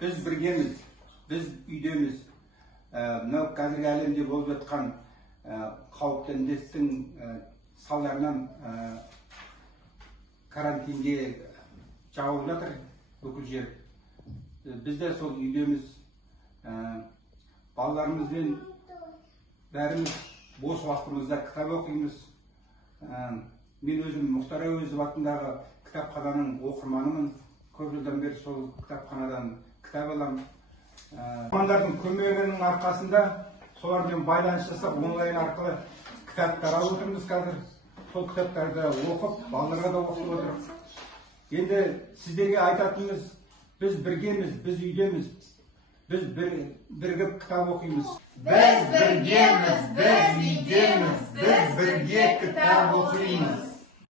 Biz birgemiz, biz üydemiz. Mынау қазіргі әлемде болып жатқан қауіпті індеттің салдарынан карантинге жабылып жатыр бүкіл жер. Біз де сол үйдеміз. Балаларымызбен бәріміз бос уақытымызда кітап оқимыз. Мен өзім Мұхтар Әуезов атындағы кітапхананың оқырманымын. Көп жылдан бері сол кітапханадан кітап аламын. Мамандардың көмегінің арқасында солармен байланыс жасап онлайн арқылы кітаптар алып отырмыз қазір. Сол кітаптарды оқып, балаларға да оқып отырмыз. Енді сіздерге айтатынымыз, біз біргеміз, біз үйдеміз. Biz birgib kitap okuymiz. Biz birgemiz, biz üydemiz, biz birge kitap okuymiz.